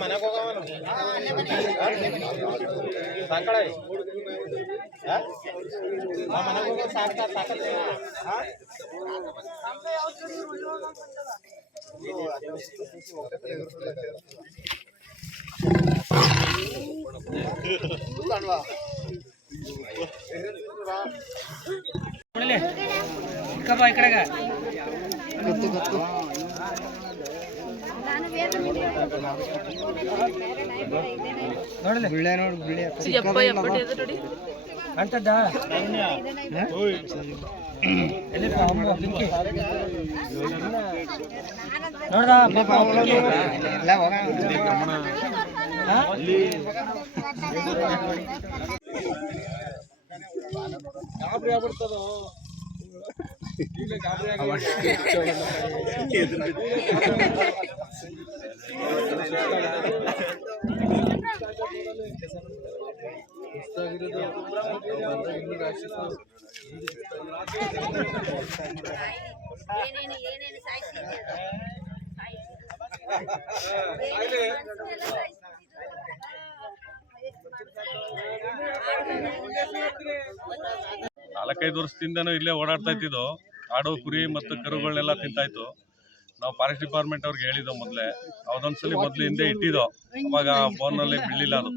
ಮನೆಗೆ ಹೋಗವನು ಸಾಕಳ ಮನೆಗೆ ಹೋಗೋ ಸಾಕತ್ತೆ ಈ ಕಡೆಗ ನೋಡಲಿ ಬಿಳೆ ನೋಡಿ ಬಿಳೆ ಅಂತದ್ದ ನೋಡ್ದ ಗಾಬರಿ ಆಗ್ಬಿಡ್ತದ ನಾಲ್ಕೈದು ವರ್ಷದಿಂದನೂ ಇಲ್ಲೇ ಓಡಾಡ್ತಾ ಇದ್ದಿದ್ದು ಆಡು ಕುರಿ ಮತ್ತು ಕರುಗಳನ್ನೆಲ್ಲ ತಿಂತಾಯಿತ್ತು. ನಾವು ಫಾರೆಸ್ಟ್ ಡಿಪಾರ್ಟ್ಮೆಂಟ್ ಅವ್ರಿಗೆ ಹೇಳಿದ್ದೋ ಮೊದಲೇ, ಅದೊಂದ್ಸಲಿ ಮೊದಲು ಹಿಂದೆ ಇಟ್ಟಿದ್ದೋ, ಅವಾಗ ಬೋನಲ್ಲಿ ಬೀಳಿಲ್ಲ ಅದು.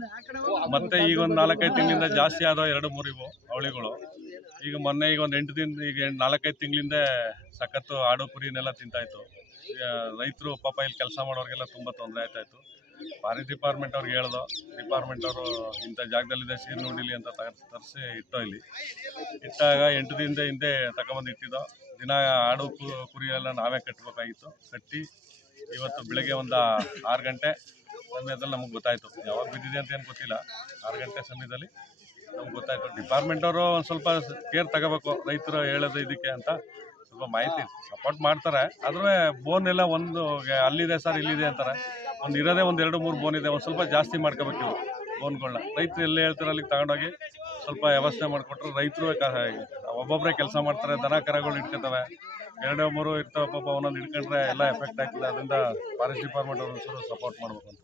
ಮತ್ತೆ ಈಗ ಒಂದು 4-5 ತಿಂಗಳಿಂದ ಜಾಸ್ತಿ ಆದೋ 2-3 ಇವು ಅವಳಿಗಳು. ಈಗ ಮೊನ್ನೆ ಈಗ ಒಂದು 8 ದಿನ ಈಗ 4-5 ತಿಂಗಳಿಂದ ಸಖತ್ತು ಆಡು ಕುರಿನೆಲ್ಲ ತಿಂತಾಯಿತ್ತು. ರೈತರು ಪಾಪ ಇಲ್ಲಿ ಕೆಲಸ ಮಾಡೋರಿಗೆಲ್ಲ ತುಂಬ ತೊಂದರೆ ಆಯ್ತಾಯಿತ್ತು. ಫಾರೆಸ್ಟ್ ಡಿಪಾರ್ಟ್ಮೆಂಟ್ ಅವ್ರಿಗೆ ಹೇಳ್ದೋ, ಡಿಪಾರ್ಟ್ಮೆಂಟ್ ಅವರು ಇಂಥ ಜಾಗದಲ್ಲಿದೆ ಸೀರು ನೋಡಿಲಿ ಅಂತ ತರಿಸಿ ಇಟ್ಟೋ. ಇಲ್ಲಿ ಇಟ್ಟಾಗ 8 ದಿನದ ಹಿಂದೆ ತಗೊಂಬಂದು ಇಟ್ಟಿದ್ದೋ. ದಿನ ಆಡು ಕುರಿ ಎಲ್ಲ ನಾವೇ ಕಟ್ಟಬೇಕಾಗಿತ್ತು. ಕಟ್ಟಿ ಇವತ್ತು ಬೆಳಗ್ಗೆ ಒಂದು 6 ಗಂಟೆ ಸಮಯದಲ್ಲಿ ನಮಗೆ ಗೊತ್ತಾಯಿತು. ಯಾವಾಗ ಬಿದ್ದಿದೆ ಅಂತ ಏನು ಗೊತ್ತಿಲ್ಲ. 6 ಗಂಟೆ ಸಮಯದಲ್ಲಿ ನಮ್ಗೆ ಗೊತ್ತಾಯಿತು. ಡಿಪಾರ್ಟ್ಮೆಂಟ್ ಅವರು ಒಂದು ಸ್ವಲ್ಪ ಕೇರ್ ತಗೋಬೇಕು, ರೈತರು ಹೇಳೋದು ಇದಕ್ಕೆ ಅಂತ ಸ್ವಲ್ಪ ಮಾಹಿತಿ ಸಪೋರ್ಟ್ ಮಾಡ್ತಾರೆ. ಆದರೆ ಬೋನ್ ಎಲ್ಲ ಒಂದು ಅಲ್ಲಿದೆ ಸರ್ ಇಲ್ಲಿದೆ ಅಂತಾರೆ. ಒಂದು ಇರೋದೇ 1-2-3 ಬೋನ್ ಇದೆ. ಒಂದು ಸ್ವಲ್ಪ ಜಾಸ್ತಿ ಮಾಡ್ಕೋಬೇಕು ಇವು ಬೋನ್ಗಳನ್ನ. ರೈತರು ಎಲ್ಲಿ ಹೇಳ್ತಾರೆ ಅಲ್ಲಿಗೆ ತಗೊಂಡೋಗಿ ಸ್ವಲ್ಪ ವ್ಯವಸ್ಥೆ ಮಾಡಿಕೊಟ್ರೆ ರೈತರು ಒಬ್ಬೊಬ್ಬರೇ ಕೆಲಸ ಮಾಡ್ತಾರೆ. ದನ ಕರಗಳು ಇಟ್ಕೊತವೆ, 2-3 ಇರ್ತವೆ ಪಾಪ. ಒಂದೊಂದು ಹಿಡ್ಕೊಂಡ್ರೆ ಎಲ್ಲ ಎಫೆಕ್ಟ್ ಆಗ್ತದೆ. ಅದರಿಂದ ಫಾರೆಸ್ಟ್ ಡಿಪಾರ್ಟ್ಮೆಂಟ್ ಅವರು ಸಪೋರ್ಟ್ ಮಾಡಬೇಕು ಅಂತ.